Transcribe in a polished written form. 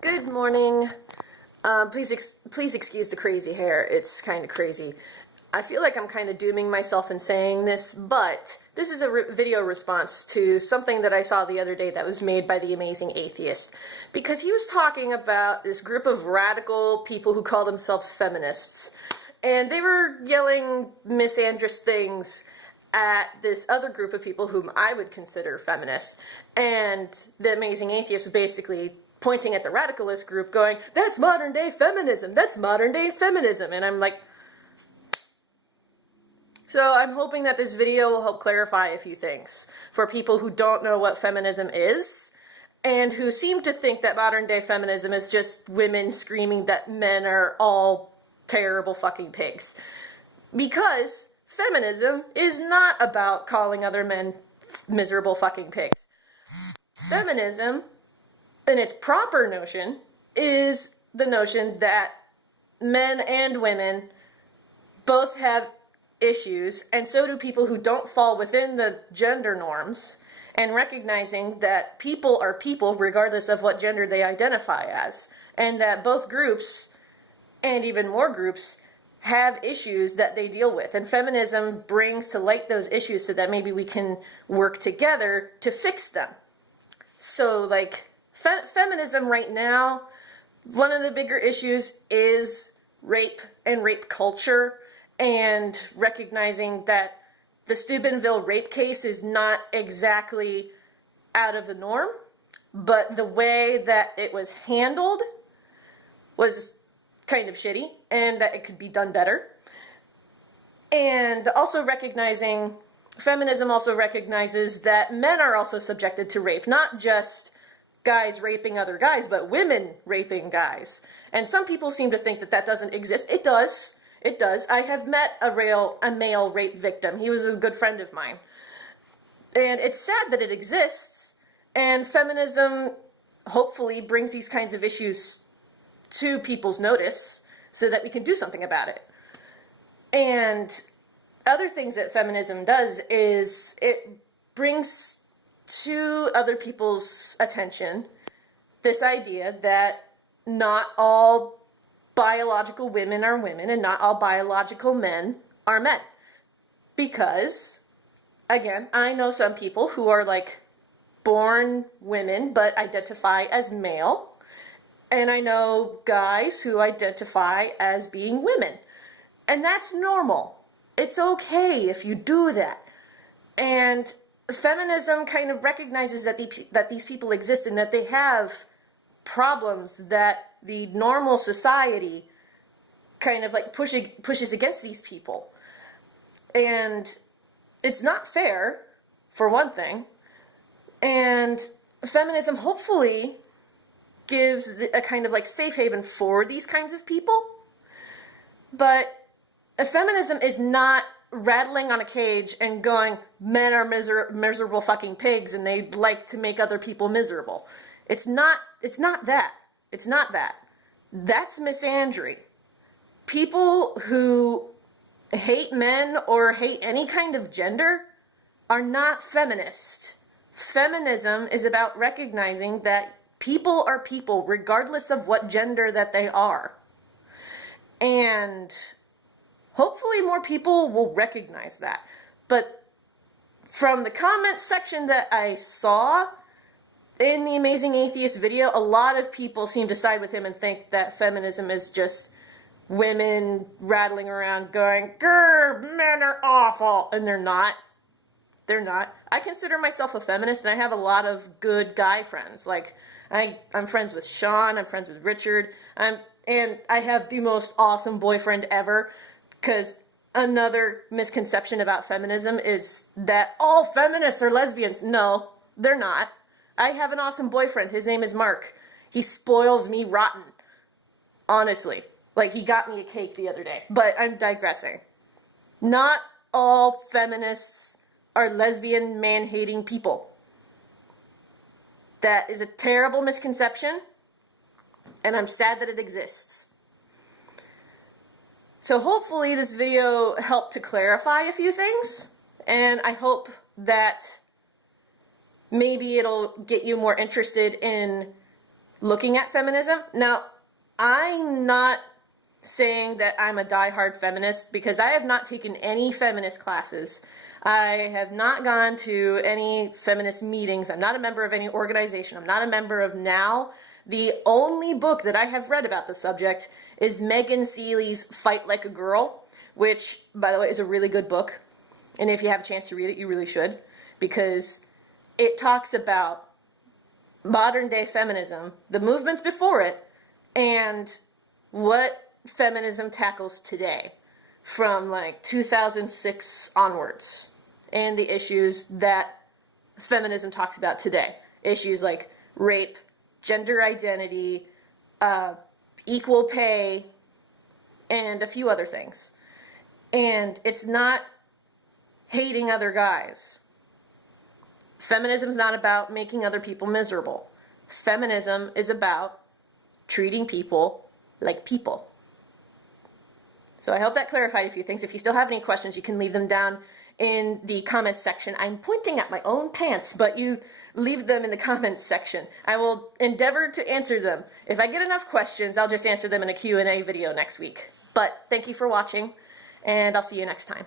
Good morning. Please excuse the crazy hair. It's kind of crazy. I feel like I'm kind of dooming myself in saying this, but this is a video response to something that I saw the other day that was made by the Amazing Atheist, because he was talking about this group of radical people who call themselves feminists, and they were yelling misandrous things at this other group of people whom I would consider feminists, and the Amazing Atheist was basically pointing at the radicalist group going, "That's modern day feminism, that's modern day feminism," and I'm like, so I'm hoping that this video will help clarify a few things for people who don't know what feminism is and who seem to think that modern day feminism is just women screaming that men are all terrible fucking pigs. Because feminism is not about calling other men miserable fucking pigs. Feminism, in its proper notion, is the notion that men and women both have issues, and so do people who don't fall within the gender norms, and recognizing that people are people regardless of what gender they identify as, and that both groups, and even more groups, have issues that they deal with. And feminism brings to light those issues so that maybe we can work together to fix them. So, like, feminism right now, one of the bigger issues is rape and rape culture, and recognizing that the Steubenville rape case is not exactly out of the norm, but the way that it was handled was kind of shitty, and that it could be done better. And also recognizing, feminism also recognizes that men are also subjected to rape, not just guys raping other guys, but women raping guys. And some people seem to think that that doesn't exist. It does. It does. I have met a male rape victim. He was a good friend of mine. And it's sad that it exists, and feminism hopefully brings these kinds of issues to people's notice so that we can do something about it. And other things that feminism does is it brings to other people's attention this idea that not all biological women are women and not all biological men are men. Because, again, I know some people who are like born women but identify as male, and I know guys who identify as being women. And that's normal. It's okay if you do that. And feminism kind of recognizes that these people exist and that they have problems that the normal society kind of like pushes against these people. And it's not fair, for one thing. And feminism hopefully gives a kind of like safe haven for these kinds of people. But feminism is not rattling on a cage and going, men are miserable fucking pigs and they like to make other people miserable. It's not that. It's not that. That's misandry. People who hate men or hate any kind of gender are not feminist. Feminism is about recognizing that people are people regardless of what gender that they are. And hopefully more people will recognize that. But from the comment section that I saw in the Amazing Atheist video, a lot of people seem to side with him and think that feminism is just women rattling around going, "Grr, men are awful," and they're not. They're not. I consider myself a feminist, and I have a lot of good guy friends. Like, I'm friends with Sean, I'm friends with Richard, and I have the most awesome boyfriend ever, because another misconception about feminism is that all feminists are lesbians. No, they're not. I have an awesome boyfriend. His name is Mark. He spoils me rotten. Honestly. Like, he got me a cake the other day. But I'm digressing. Not all feminists are lesbian, man-hating people. That is a terrible misconception, and I'm sad that it exists. So hopefully this video helped to clarify a few things, and I hope that maybe it'll get you more interested in looking at feminism. Now, I'm not saying that I'm a diehard feminist because I have not taken any feminist classes. I have not gone to any feminist meetings. I'm not a member of any organization. I'm not a member of NOW. The only book that I have read about the subject is Megan Seeley's Fight Like a Girl, which, by the way, is a really good book. And if you have a chance to read it, you really should, because it talks about modern day feminism, the movements before it, and what feminism tackles today from like 2006 onwards, and the issues that feminism talks about today. Issues like rape, gender identity, equal pay, and a few other things. And it's not hating other guys. Feminism is not about making other people miserable. Feminism is about treating people like people. So I hope that clarified a few things. If you still have any questions, you can leave them down in the comments section. I'm pointing at my own pants, but you leave them in the comments section. I will endeavor to answer them. If I get enough questions, I'll just answer them in a Q&A video next week. But thank you for watching, and I'll see you next time.